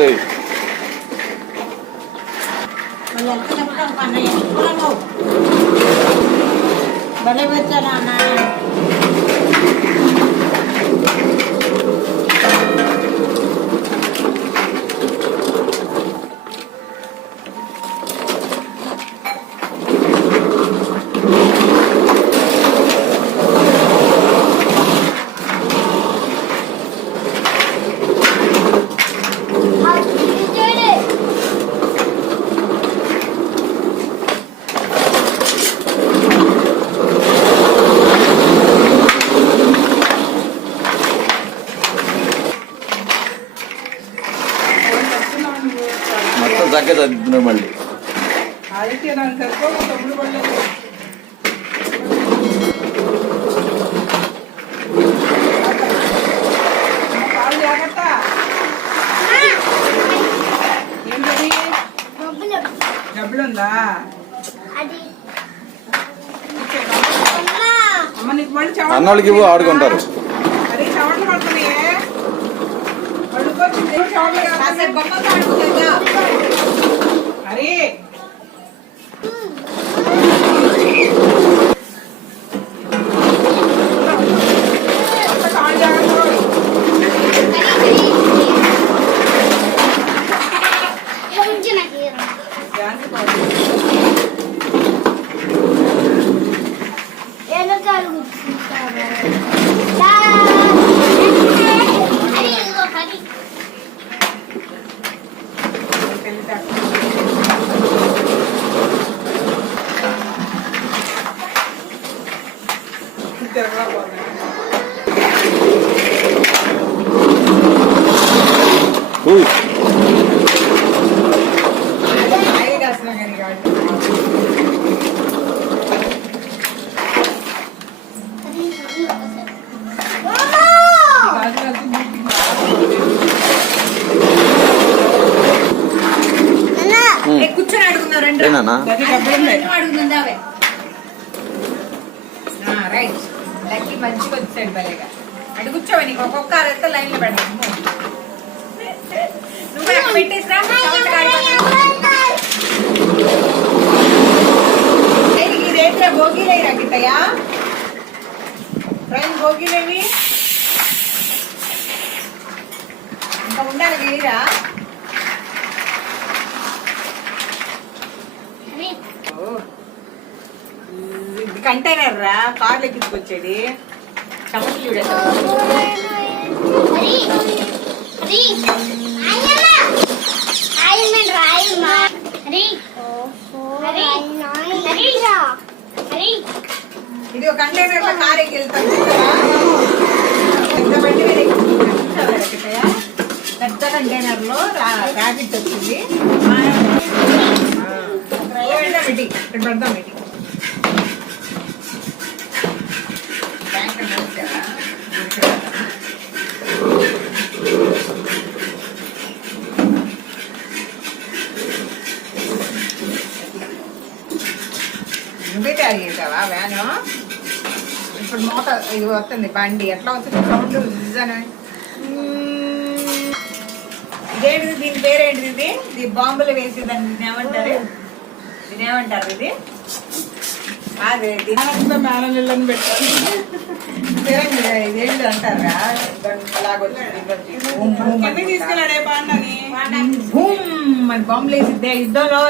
వస్తాయి. భలే వచ్చారా అన్న. మొత్తం చక్కగా చదువుతున్నాడు మళ్ళీ. అయితే నాకు సరిపో తమ్ముడు పడలేదు. కాలు జాగ్రత్త. ఏంటది? డబ్బులుందా? అమ్మ నీకు మళ్ళీ అన్నోళ్ళకి ఇవ్వు, ఆడుకుంటారు. అరే చవట్లు పడుతున్నాయే. పడుకోవచ్చు బొమ్మతో ఆడుకుంటా. అరే కూర్చొని అడుగుతున్నారండి. రైట్ లక్కీ మంచిగా వచ్చాడు భలేగా. అటు కూర్చోవా, నీకు ఒక్కొక్క అరైతే లైన్ లో పెడతాను. నువ్వు అక్కడ పెట్టేసిరా. ఇదేంటే భోగిలేరా గిట్టయా? ట్రైన్ భోగిలేవి ఇంకా ఉండాలి వేయరా? కంటైనర్ రా, కార్లు ఎక్కించుకొచ్చేది. చమట్లు ఇది ఒక కంటైనర్ లో కార్ ఎక్కి వెళ్తాం. పెద్ద కంటైనర్ లో ర్యాపిడ్ వచ్చింది. పెట్టి ఇక్కడ పెడదాం. పెట్టి నువ్వే తయారు చేసావా వ్యాను? ఇప్పుడు మోత ఇది వస్తుంది బండి. ఎట్లా వస్తుంది సౌండ్? ఇదేంటిది? దీని పేరేంటిది? ఇది బాంబులు వేసేదాన్ని దీన్ని ఏమంటారు? దీని ఏమంటారు? ఇది అదే మేనల్ని పెట్టారు. ఇదేంటి అంటారా? తీసుకెళ్ళాడే బాండని బాంబులు వేసిద్దే యుద్ధంలో.